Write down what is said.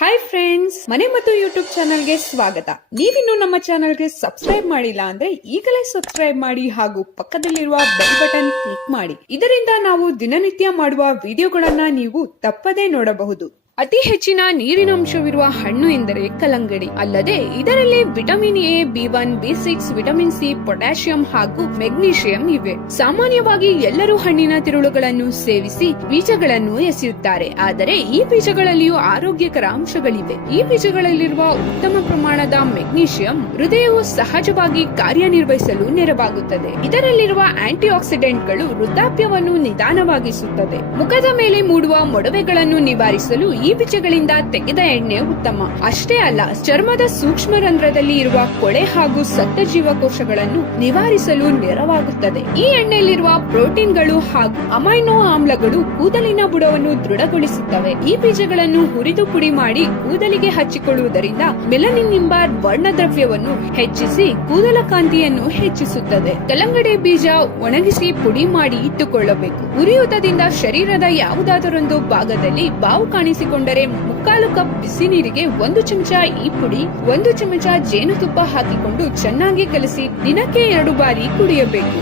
Hi friends, ಮನೆ ಮತ್ತು YouTube ಚಾನಲ್ಗೆ ಸ್ವಾಗತ. ನೀವಿನ್ನು ನಮ್ಮ ಚಾನಲ್ಗೆ ಸಬ್ಸ್ಕ್ರೈಬ್ ಮಾಡಿಲ್ಲ ಅಂದ್ರೆ ಈಗಲೇ ಸಬ್ಸ್ಕ್ರೈಬ್ ಮಾಡಿ ಹಾಗೂ ಪಕ್ಕದಲ್ಲಿರುವ ಬೆಲ್ ಬಟನ್ ಕ್ಲಿಕ್ ಮಾಡಿ. ಇದರಿಂದ ನಾವು ದಿನನಿತ್ಯ ಮಾಡುವ ವಿಡಿಯೋಗಳನ್ನ ನೀವು ತಪ್ಪದೇ ನೋಡಬಹುದು. ಅತಿ ಹೆಚ್ಚಿನ ನೀರಿನಂಶವಿರುವ ಹಣ್ಣು ಎಂದರೆ ಕಲ್ಲಂಗಡಿ. ಅಲ್ಲದೆ ಇದರಲ್ಲಿ ವಿಟಮಿನ್ ಎ, ಬಿ1, ಬಿ6, ವಿಟಮಿನ್ ಸಿ, ಪೊಟ್ಯಾಷಿಯಂ ಹಾಗೂ ಮೆಗ್ನೀಷಿಯಂ ಇವೆ. ಸಾಮಾನ್ಯವಾಗಿ ಎಲ್ಲರೂ ಹಣ್ಣಿನ ತಿರುಳುಗಳನ್ನು ಸೇವಿಸಿ ಬೀಜಗಳನ್ನು ಎಸೆಯುತ್ತಾರೆ. ಆದರೆ ಈ ಬೀಜಗಳಲ್ಲಿಯೂ ಆರೋಗ್ಯಕರ ಅಂಶಗಳಿವೆ. ಈ ಬೀಜಗಳಲ್ಲಿರುವ ಉತ್ತಮ ಪ್ರಮಾಣದ ಮೆಗ್ನೀಷಿಯಂ ಹೃದಯವು ಸಹಜವಾಗಿ ಕಾರ್ಯನಿರ್ವಹಿಸಲು ನೆರವಾಗುತ್ತದೆ. ಇದರಲ್ಲಿರುವ ಆಂಟಿ ಆಕ್ಸಿಡೆಂಟ್ಗಳು ವೃದ್ಧಾಪ್ಯವನ್ನು ನಿಧಾನವಾಗಿಸುತ್ತದೆ. ಮುಖದ ಮೇಲೆ ಮೂಡುವ ಮೊಡವೆಗಳನ್ನು ನಿವಾರಿಸಲು ಈ ಬೀಜಗಳಿಂದ ತೆಗೆದ ಎಣ್ಣೆ ಉತ್ತಮ. ಅಷ್ಟೇ ಅಲ್ಲ, ಚರ್ಮದ ಸೂಕ್ಷ್ಮ ರಂಧ್ರದಲ್ಲಿ ಇರುವ ಕೊಳೆ ಹಾಗೂ ಸತ್ತ ಜೀವಕೋಶಗಳನ್ನು ನಿವಾರಿಸಲು ನೆರವಾಗುತ್ತದೆ. ಈ ಎಣ್ಣೆಯಲ್ಲಿರುವ ಪ್ರೋಟೀನ್ಗಳು ಹಾಗೂ ಅಮೈನೋ ಆಮ್ಲಗಳು ಕೂದಲಿನ ಬುಡವನ್ನು ದೃಢಗೊಳಿಸುತ್ತವೆ. ಈ ಬೀಜಗಳನ್ನು ಹುರಿದು ಪುಡಿ ಮಾಡಿ ಕೂದಲಿಗೆ ಹಚ್ಚಿಕೊಳ್ಳುವುದರಿಂದ ಮೆಲನಿನ್ ಎಂಬ ವರ್ಣದ್ರವ್ಯವನ್ನು ಹೆಚ್ಚಿಸಿ ಕೂದಲ ಕಾಂತಿಯನ್ನು ಹೆಚ್ಚಿಸುತ್ತದೆ. ಕಲ್ಲಂಗಡಿ ಬೀಜ ಒಣಗಿಸಿ ಪುಡಿ ಮಾಡಿ ಇಟ್ಟುಕೊಳ್ಳಬೇಕು. ಉರಿಯೂತದಿಂದ ಶರೀರದ ಯಾವುದಾದರೊಂದು ಭಾಗದಲ್ಲಿ ಬಾವು ಕಾಣಿಸಿಕೊಂಡರೆ 3/4 ಕಪ್ ಬಿಸಿ ನೀರಿಗೆ 1 ಚಮಚ ಈ ಪುಡಿ, 1 ಚಮಚ ಜೇನುತುಪ್ಪ ಹಾಕಿಕೊಂಡು ಚೆನ್ನಾಗಿ ಕಲಸಿ ದಿನಕ್ಕೆ 2 ಬಾರಿ ಕುಡಿಯಬೇಕು.